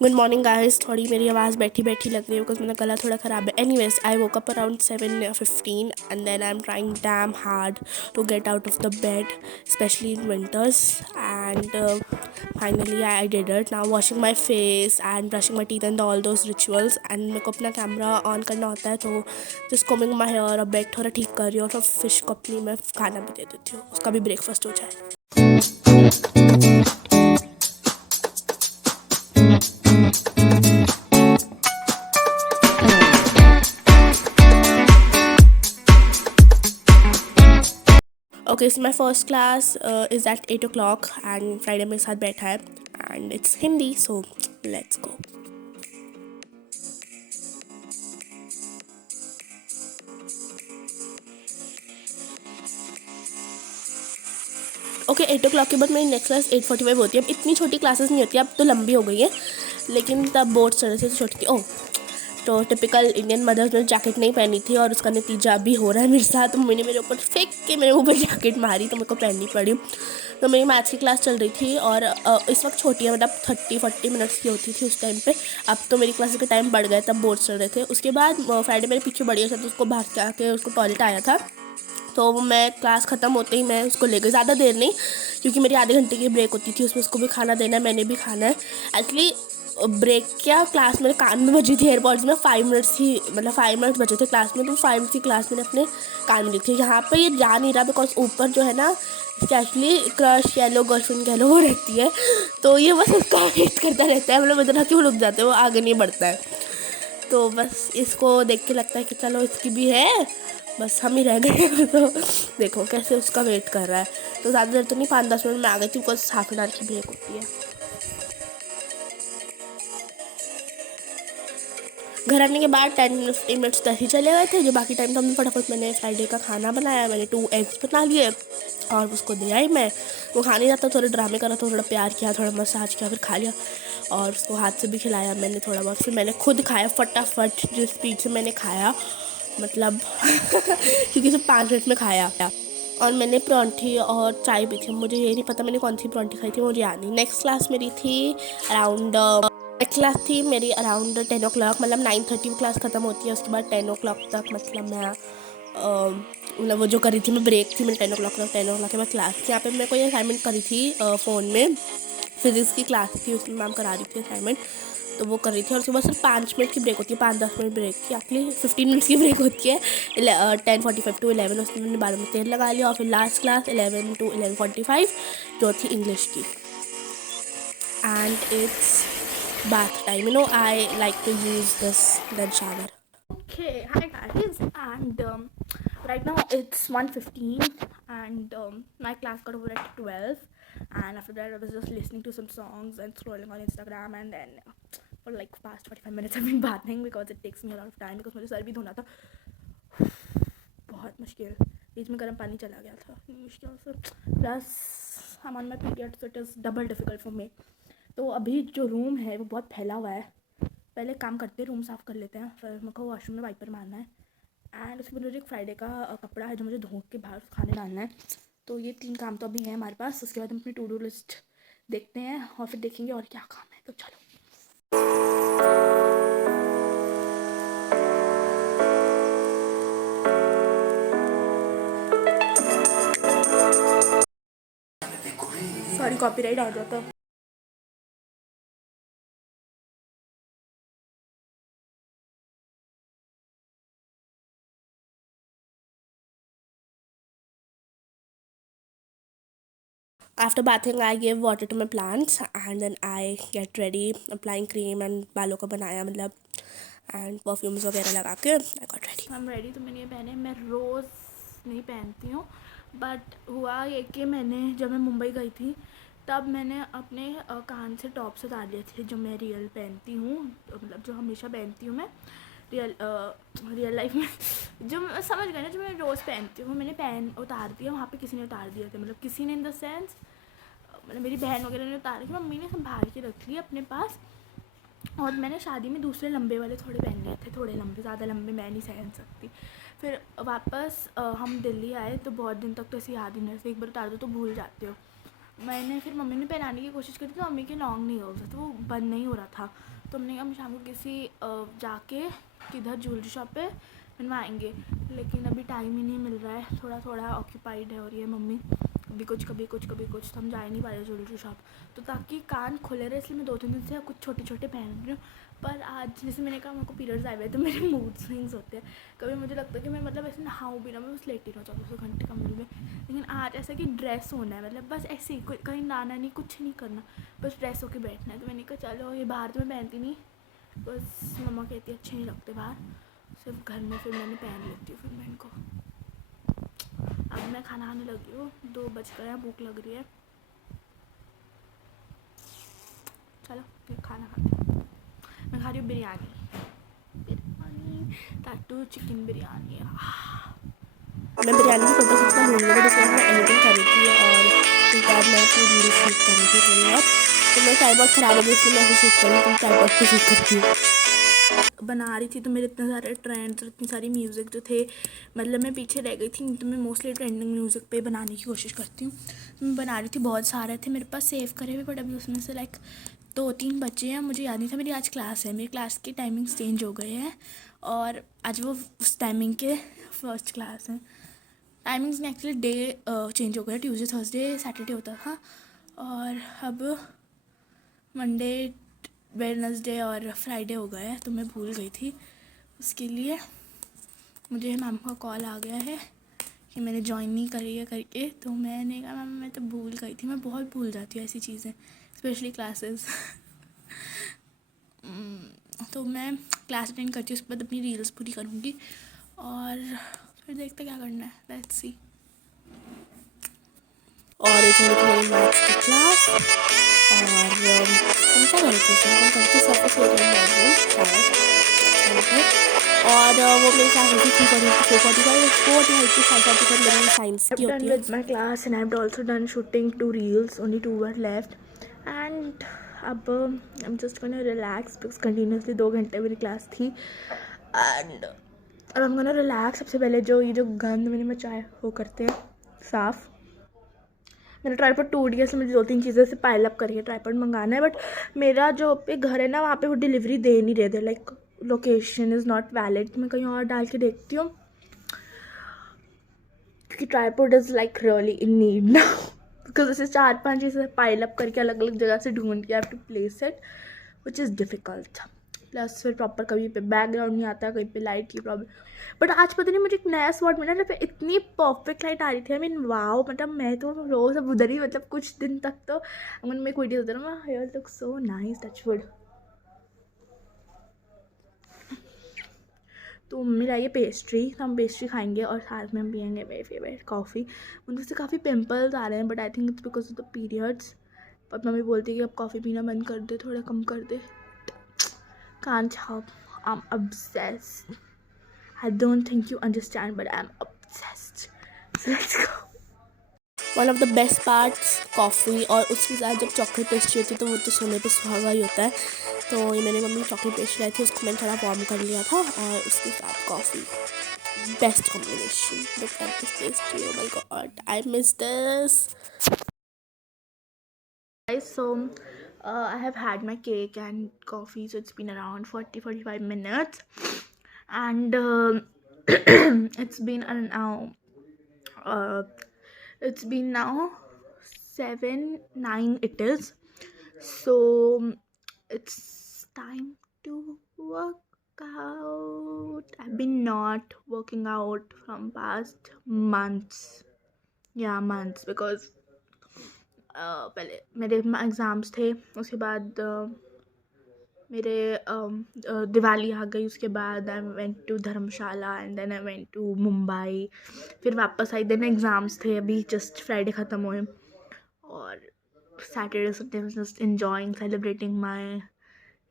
Good morning guys. थोड़ी मेरी आवाज़ बैठी बैठी लग रही है बिकॉज मेरा गला थोड़ा ख़राब है। Anyways I woke up around 7:15 and then I am trying damn hard to get out of the bed specially in winters and finally I did it. Now washing my face and brushing my teeth and all those rituals and मेरे को अपना camera on करना होता है तो just combing my hair और bed थोड़ा ठीक कर रही हूँ और फिश को अपनी मैं खाना भी दे देती हूँ, उसका भी ब्रेकफास्ट हो जाए। Okay, so my first class is at 8 o'clock and Friday मेरे साथ बैठा है and it's Hindi, so let's go. Okay 8 o'clock के बाद मेरी नेक्स्ट क्लास 8:45 होती है। अब इतनी छोटी क्लासेस नहीं होती, अब तो लंबी हो गई है, लेकिन तब बोर्ड चढ़े से छोटी थी। ओह, तो टिपिकल इंडियन मदर्स ने जैकेट नहीं पहनी थी और उसका नतीजा अभी हो रहा है मेरे साथ। तो मम्मी ने मेरे ऊपर फेंक के मेरे ऊपर जैकेट मारी तो मेरे को पहननी पड़ी। तो मेरी मैथ्स की क्लास चल रही थी और इस वक्त छोटी है, मतलब 30-40 मिनट्स की होती थी उस टाइम पे। अब तो मेरी क्लास के टाइम बढ़ गए, तब बोर्ड चल रहे थे। उसके बाद फ्राइडे मेरे पीछे बढ़िया था तो उसको भाग के आके उसको टॉयलेट आया था, तो मैं क्लास ख़त्म होते ही मैं उसको ले गई। ज़्यादा देर नहीं, क्योंकि मेरी आधे घंटे की ब्रेक होती थी, उसमें उसको भी खाना देना है, मैंने भी खाना है। एक्चुअली ब्रेक क्या, क्लास मेरे कान में बजी थी एयरपॉड्स में। 5 मिनट्स ही, मतलब 5 मिनट्स बचे थे क्लास में, तो 5 मिनट्स की क्लास मैंने अपने कान में ली थी। यहाँ पे ये जा नहीं रहा बिकॉज ऊपर जो है ना, इसकी एक्चुअली क्रश कह लो, गर्लफ्रेंड कह लो, वो रहती है, तो ये बस उसका वेट करता रहता है। मतलब इतना क्यों रुक जाते हैं, वो आगे नहीं बढ़ता है। तो बस इसको देख के लगता है कि चलो इसकी भी है, बस हम ही रह गए। तो देखो कैसे उसका वेट कर रहा है। तो ज़्यादा देर तो नहीं, 5-10 मिनट में आ गई थी बिकॉज हाफ एन आवर की ब्रेक होती है। घर आने के बाद 10-15 मिनट्स तक ही चले गए थे। जो बाकी टाइम तो हमने फटाफट, मैंने फ्राइडे का खाना बनाया, मैंने 2 एग्स बना लिए और उसको दे आई मैं। वो खा नहीं जाता, थोड़े ड्रामे करा, थोड़ा प्यार किया, थोड़ा मसाज किया, फिर खा लिया और उसको हाथ से भी खिलाया मैंने थोड़ा बहुत। फिर मैंने खुद खाया फटाफट, जिस स्पीड से मैंने खाया, मतलब क्योंकि सिर्फ 5 मिनट में खाया। और मैंने परांठी और चाय पी थी। मुझे ये नहीं पता मैंने कौन सी परांठी खाई थी, मुझे याद नहीं। नेक्स्ट क्लास मेरी थी अराउंड, नेक्स्ट क्लास थी मेरी अराउंड 10 o'clock, मतलब 9:30 क्लास ख़त्म होती है। उसके बाद 10 o'clock तक, मतलब मैं मतलब वो जो करी थी मैं, ब्रेक थी मेरी 10 o'clock तक। 10 o'clock के बाद क्लास थी। यहाँ पे मैं कोई असाइनमेंट करी थी फ़ोन में, फिज़िक्स की क्लास थी, उसमें मैम करा रही थी असाइनमेंट, तो वो कर रही थी। और उसके बाद सिर्फ 5 मिनट की ब्रेक होती है, 5-10 मिनट ब्रेक की, एक्चुअली 15 मिनट्स की ब्रेक होती है। 10:45 to 11 उसमें मैंने बालों में तेल लगा लिया। और फिर लास्ट क्लास 11 to 11:45 जो थी इंग्लिश की। And it's bath time. I like to use this then shower. Okay, hi guys, and right now it's 1:15 and my class got over at 12, and after that I was just listening to some songs and scrolling on Instagram, and then for like past 45 minutes I've been bathing because it takes me a lot of time because मुझे sir भी धोना था बहुत मुश्किल, बीच में गर्म पानी चला गया था मुश्किल से, plus I'm on my period so it is double difficult for me. तो अभी जो रूम है वो बहुत फैला हुआ है, पहले काम करते हैं, रूम साफ़ कर लेते हैं, फिर मेरे को वॉशरूम में वाइपर मारना है एंड उसके बाद मुझे एक फ्राइडे का कपड़ा है जो मुझे धो के बाहर खाने डालना है। तो ये 3 काम तो अभी है हमारे पास। उसके बाद हम अपनी टू डू लिस्ट देखते हैं और फिर देखेंगे और क्या काम है, तो चलो। सॉरी, कॉपीराइट आ जाता। After bathing, I gave water to my plants and then I get ready, applying cream and बालों को बनाया, मतलब एंड परफ्यूम्स वगैरह लगा के I got ready. I'm ready। तो मैंने ये पहने, मैं रोज़ नहीं पहनती हूँ, बट हुआ ये कि मैंने जब मैं मुंबई गई थी तब मैंने अपने कान से टॉप्स उतार लिए थे जो मैं रियल पहनती हूँ, मतलब जो हमेशा पहनती हूँ मैं रियल लाइफ में। जो मैं समझ गई ना, जो मैं रोज़ पहनती हूँ मैंने उतार दिया। वहाँ पे किसी ने उतार दिए थे, मतलब किसी ने इन द सेंस, मतलब मेरी बहन वगैरह ने उतार के, मम्मी ने संभाल के रख लिया अपने पास। और मैंने शादी में दूसरे लंबे वाले थोड़े पहन लिए थे, थोड़े लंबे, ज़्यादा लंबे मैं नहीं सहन सकती। फिर वापस हम दिल्ली आए तो बहुत दिन तक तो ऐसे याद ही नहीं रहता, एक बार उतार दो तो भूल जाते हो। मैंने फिर मम्मी ने पहनाने की कोशिश करी तो मम्मी के लॉन्ग नहीं हो रहा था, तो वो बंद नहीं हो रहा था। तो हमने कहा हम शाम को किसी जाके किधर ज्वेलरी शॉप पे बनवाएंगे, लेकिन अभी टाइम ही नहीं मिल रहा है, थोड़ा थोड़ा ऑक्यूपाइड है और ये मम्मी कभी कुछ कभी कुछ कभी कुछ, तो हम जा ही नहीं पा रहे ज्वेलरी शॉप। तो ताकि कान खुले रहे इसलिए मैं 2-3 दिन से कुछ छोटे छोटे पहन रही हूँ। पर आज जैसे मैंने कहा मेरे को पीरियड्स आए हुए हैं तो मेरे मूड स्विंग्स होते हैं। कभी मुझे लगता है कि मैं मतलब ऐसे नहाऊँ भी ना, मैं बस लेटी रहूँ 24 घंटे कमरे में। लेकिन आज ऐसा कि ड्रेस होना है, मतलब बस ऐसे ही कहीं लाना नहीं, कुछ नहीं करना, बस ड्रेस होके बैठना है। तो मैंने कहा चलो ये बाहर तो मैं पहनती नहीं, बस मम्मा कहती है अच्छे नहीं लगते बाहर, सिर्फ घर में फिर मैंने पहन लेती हूँ फिर मैं इनको। अब मैं खाना खाने लगी हूँ, 2 बज गए हैं, भूख लग रही है। चलो फिर खाना खाते हैं। मैं खा रही हूँ बिरयानी, टाटू चिकन बिरयानी। मैं बिरयानी की फ़ोटो खींचना भूल गई, बट उसके बाद मैं एडिटिंग कर रही थी और उसके बाद मैं अपनी रील शूट कर रही थी थोड़ी बहुत। तो मेरा ट्राइपॉड ख़राब हो गया इसलिए मैं ऐसे शूट कर रही हूँ, तो ट्राइपॉड पे शूट करती हूँ। बना रही थी तो मेरे इतने सारे ट्रेंड्स और इतनी सारी म्यूज़िक जो थे, मतलब मैं पीछे रह गई थी। तो मैं मोस्टली ट्रेंडिंग म्यूज़िक पे बनाने की कोशिश करती हूँ। तो मैं बना रही थी, बहुत सारे थे मेरे पास सेव करे हुए, बट अभी उसमें से लाइक 2-3 बचे हैं। मुझे याद नहीं था मेरी आज क्लास है, मेरी क्लास की टाइमिंग्स चेंज हो गए हैं और आज वो उस टाइमिंग के फर्स्ट क्लास है। टाइमिंग्स में एक्चुअली डे चेंज हो गया, ट्यूसडे थर्सडे सैटरडे होता था और अब मंडे वेडनेसडे और फ्राइडे हो गया है। तो मैं भूल गई थी, उसके लिए मुझे मैम का कॉल आ गया है कि मैंने ज्वाइन नहीं करी है करके। तो मैंने कहा मैम मैं तो भूल गई थी, मैं बहुत भूल जाती हूँ ऐसी चीज़ें, स्पेशली क्लासेस। तो मैं क्लास अटेंड करती हूँ, उसके बाद अपनी रील्स पूरी करूँगी और फिर देखते क्या करना है, लेट्स सी। और एक मेरी थी मेरी मैथ्स की क्लास और हम क्या कर रहे थे उस दिन, हम करते सरफेस लेवल मॉडलिंग शायद टाइम पे। और वो मेरी क्लास होती थी 3:40 to 4:45 to 5:45 मेरी साइंस की I've होती done है। with my class and I've also done shooting 2 reels, only 2 were left. And अब I'm just gonna relax because continuously 2 घंटे मेरी क्लास थी and अब I'm gonna relax। सबसे पहले जो ये जो गंद मैंने मचाया वो करते हैं साफ़। मेरा ट्राईपॉड टूट गया इसलिए मुझे 2-3 चीज़ें से पाइल अप करके ट्राईपॉड मंगाना है, बट मेरा जो पे घर है ना वहाँ पे वो डिलीवरी दे नहीं रहे थे, like location is not valid. मैं कहीं और डाल के देखती हूँ क्योंकि tripod is like really in need ना, बिकॉज उसे 4-5 चीज़ें पाइल अप करके अलग अलग जगह से ढूंढ के have to place it which is difficult. Plus फिर प्रॉपर कभी पे बैकग्राउंड नहीं आता, कहीं पे लाइट की प्रॉब्लम। बट आज पता नहीं मुझे एक नया स्पॉट मिला, जब इतनी परफेक्ट लाइट आ रही थी। आई मीन वाओ, मतलब मैं तो रोज़ अब उधर ही, मतलब कुछ दिन तक तो मैं मेक वीडियो उधर, my hair look so nice, touch wood. तो मम्मी लाई है पेस्ट्री, तो हम पेस्ट्री खाएंगे और साथ में हम पियेंगे मेरी फेवरेट कॉफ़ी। मुझे से काफ़ी पिंपल्स आ रहे हैं but I think it's because of the periods. पर मम्मी बोलती है कि अब कॉफ़ी पीना बंद कर दे, थोड़ा कम कर दे। Can't help, I am obsessed. I don't think you understand, but I'm obsessed. So let's go. One of the best parts coffee, और उसके साथ जब चॉकलेट पेस्ट्री होती है तो वो तो सोने पे सुहागा ही होता है। तो ये मेरी मम्मी चॉकलेट पेस्ट्री लाई थी, उसको मैंने थोड़ा वार्म कर लिया था और उसके साथ coffee, best combination. Look at this pastry, oh my God, I miss this. Guys, so I have had my cake and coffee, so it's been around 40-45 minutes. And it's been uh, it's been now 7-9 it is. So it's time to work out. I've been not working out from past months. Yeah, months, because पहले मेरे exams थे, उसके बाद मेरे दिवाली आ गई, उसके बाद I went to Dharamshala and then I went to Mumbai, फिर वापस आई, देन एग्ज़ाम्स थे, अभी जस्ट फ्राइडे ख़त्म हुए और Saturday Sunday just enjoying celebrating my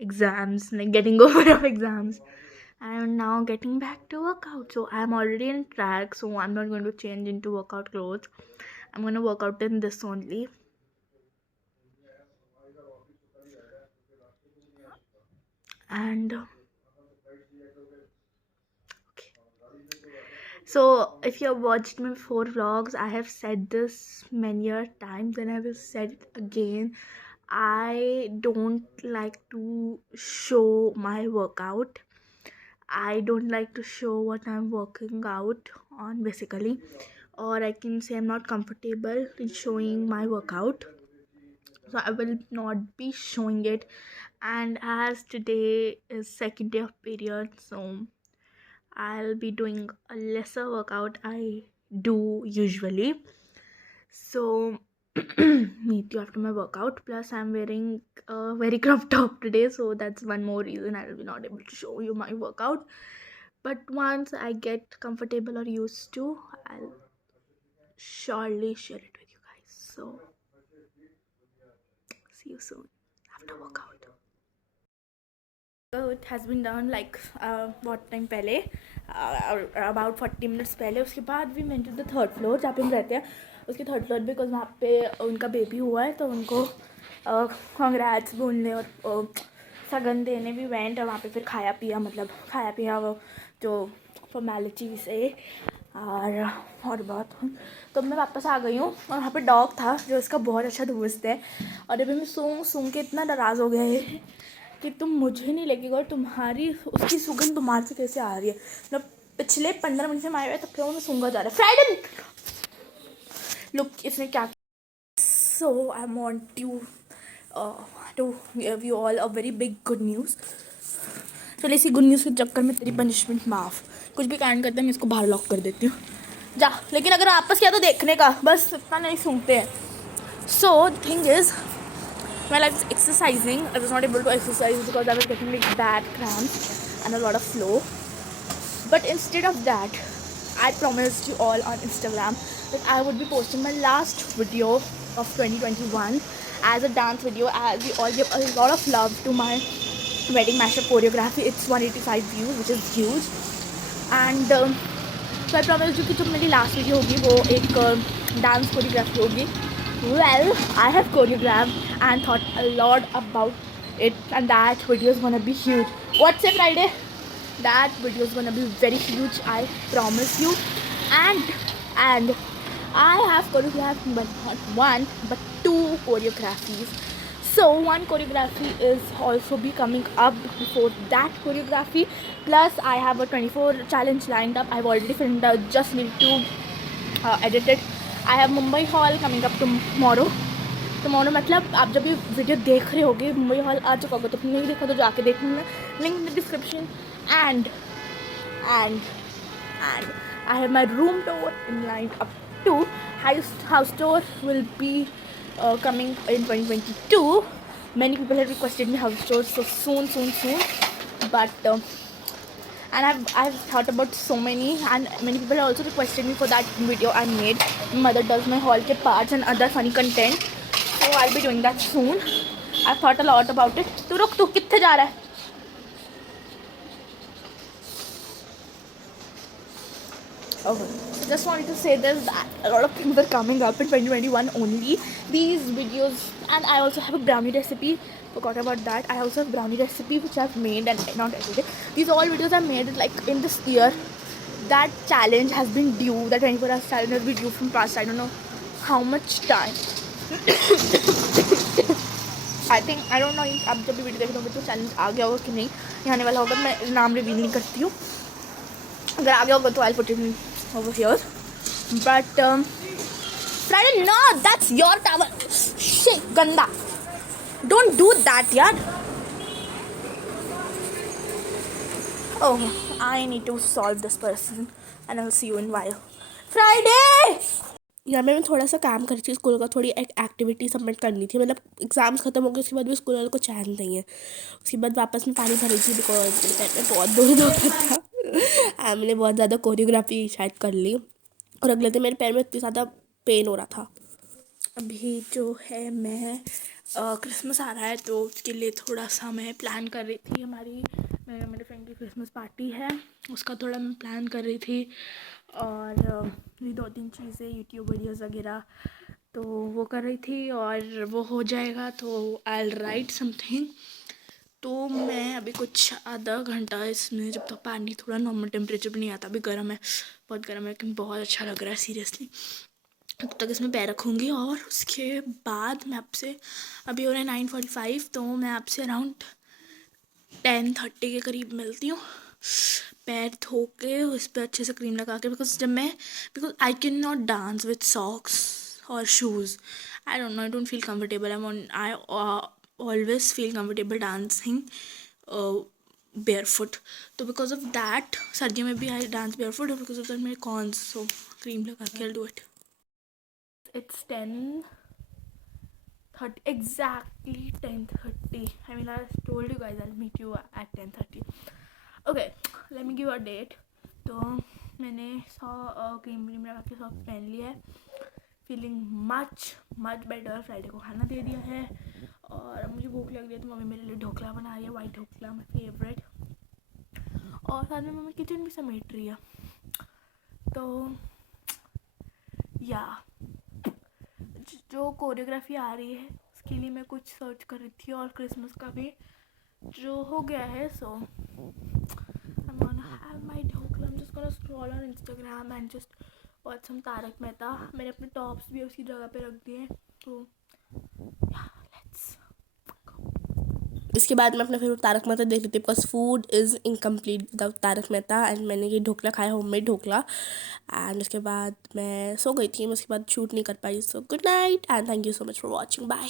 exams, like getting over of exams, and now getting back to workout. So I'm already in track, so I'm not going to change into workout clothes. I'm going to work out in this only. And okay, So if you have watched my 4 vlogs, I have said this many a times and I will say it again. I don't like to show my workout. I don't like to show what I'm working out on basically, or I can say I'm not comfortable in showing my workout. So I will not be showing it. And as today is second day of period, so I'll be doing a lesser workout I do usually. So meet you after my workout. Plus I'm wearing a very crop top today, so that's one more reason I will be not able to show you my workout. But once I get comfortable or used to, I'll surely share it with you guys. So see you soon after workout. It has been done like what time पहले about 40 minutes पहले. उसके बाद we went to the third floor जहाँ पे हम रहते हैं. उसके थर्ड फ्लोर बिकॉज वहाँ पे उनका बेबी हुआ है, तो उनको कंग्रेट्स बोलने और सगन देने भी वेंट. और वहाँ पे फिर खाया पिया वो जो फॉर्मेलिटी से और बहुत. तो मैं वापस आ गई हूँ और वहाँ पे डॉग था जो इसका बहुत अच्छा दोस्त है. और अभी मैं सूंघ के इतना नाराज़ हो गया है कि तुम मुझे नहीं लगेगा और तुम्हारी उसकी सुगंध तुम्हारे से कैसे आ रही है. मतलब पिछले 15 मिनट से हम आए हुए तब फिर मैं सूंघा जा रहा है. फ्राइडे लुक इसने क्या. So I want you to give you all a very big good news. चलो इसी गुड न्यूज़ के चक्कर में तेरी पनिशमेंट माफ़. कुछ भी कांड करता है मैं इसको बाहर लॉक कर देती हूँ. जा, लेकिन अगर वापस किया तो देखने का, बस इतना नहीं सूंघते हैं. So thing is while I was exercising, I was not able to exercise because I was getting like bad cramps and a lot of flow. But instead of that, I promised you all on Instagram that I would be posting my last video of 2021 as a dance video, as we all give a lot of love to my wedding mashup choreography. It's 185 views, which is huge. And so I promised you कि जो मेरी last video होगी वो एक dance choreography होगी. Well, I have choreographed and thought a lot about it, and that video is gonna be huge. What's it, Friday? That video is gonna be very huge, I promise you. And I have choreographed not one but 2 choreographies. So one choreography is also be coming up before that choreography. Plus I have a 24 challenge lined up. I've already filmed out, just need to edit it. I have Mumbai Hall coming up tomorrow. मतलब आप जब ये video देख रहे होगे Mumbai hall आ चुका होगा, तो नहीं देखा तो जाके देखना, link in the description. And I have my room tour in line up to. House tour will be coming in 2022. Many people have requested me house tours, so soon. But and I've thought about so many, and many people also requested me for that video I made. Mother does my haul ke parts and other funny content, so I'll be doing that soon. I've thought a lot about it. तू रुक, तू कित्थे जा रहा है? Okay. So just wanted to say this, that a lot of things are coming up in 2021 only. These videos, and I also have a brownie recipe. Forgot about that. I also have brownie recipe which I've made and not edited. These all videos I made like in this year. That challenge has been due. That 24 hours challenge has been due from past I don't know how much time. I don't know अब जब भी video देखते होंगे तो challenge आ गया होगा कि नहीं, ये आने वाला होगा. मैं नाम रिवील नहीं करती हूँ. अगर आ गया होगा तो I'll put it over here. But Friday, no, that's your towel. Shit, ganda. Don't do that, yaar. Oh, I need to solve this person and I'll see you in a while. Friday! यहाँ मैं थोड़ा सा काम कर रही थी school का, थोड़ी एक एक्टिविटी सबमिट करनी थी. मतलब एग्ज़ाम्स ख़त्म हो गए, उसके बाद भी स्कूल वालों को चैन नहीं है. उसके बाद वापस में पानी भरी थी बिकॉज मेरे पेट में बहुत दर्द हो रहा था. मैंने बहुत ज़्यादा कोरियोग्राफी शायद कर ली और अगले दिन मेरे पैर में इतनी ज़्यादा पेन हो रहा था. अभी जो है मैं क्रिसमस आ रहा है तो उसके लिए थोड़ा सा मैं प्लान कर रही थी. मेरे फ्रेंड की क्रिसमस पार्टी है, उसका थोड़ा मैं प्लान कर रही थी. और ये 2-3 चीज़ें यूट्यूब वीडियोज़ वगैरह तो वो कर रही थी. और वो हो जाएगा तो आई विल राइट समथिंग. तो मैं अभी कुछ आधा घंटा इसमें, जब तक पानी थोड़ा नॉर्मल टेम्परेचर पर नहीं आता, अभी गर्म है, बहुत गर्म है, लेकिन बहुत अच्छा लग रहा है सीरियसली। तब तक इसमें पैर रखूँगी और उसके बाद मैं आपसे, अभी हो रहा है 9:45, तो मैं आपसे अराउंड 10:30 के करीब मिलती हूँ। पैर धो के उस पर अच्छे से क्रीम लगा के, because I can not dance with socks और shoes. I don't know, I don't feel comfortable. I always feel comfortable dancing barefoot. तो बिकॉज ऑफ दैट सर्दियों में भी आई डांस barefoot, और बिकॉज ऑफ दैट मेरे cons, so cream लगा के I'll do it. It's 10:30, exactly 10:30. I mean, I told you guys I'll meet you at 10:30. Okay, let me give you a date. तो मैंने cream लगा के socks पहन लिया है, फीलिंग मच बेटर। फ्राइडे को खाना दे दिया है और मुझे भूख लग रही है, तो मम्मी मेरे लिए ढोकला बना रही है, वाइट ढोकला, माई फेवरेट। और साथ में मम्मी किचन भी समेट रही है। तो या जो कोरियोग्राफी आ रही है उसके लिए मैं कुछ सर्च कर रही थी, और क्रिसमस का भी जो हो गया है, सो I'm gonna have my dhokla. I'm just gonna scroll on Instagram and just watch some Tarak Mehta. मैंने अपने टॉप्स भी उसकी जगह पे रख दिए, तो yeah, let's go. इसके बाद मैं अपना फेवरेट तारक मेहता देख लेती हूँ, because food is incomplete without Tarak Mehta. And मैंने ये ढोकला खाया, होममेड ढोकला। एंड उसके बाद मैं सो गई थी, मैं उसके बाद शूट नहीं कर पाई। So good night and thank you so much for watching, bye.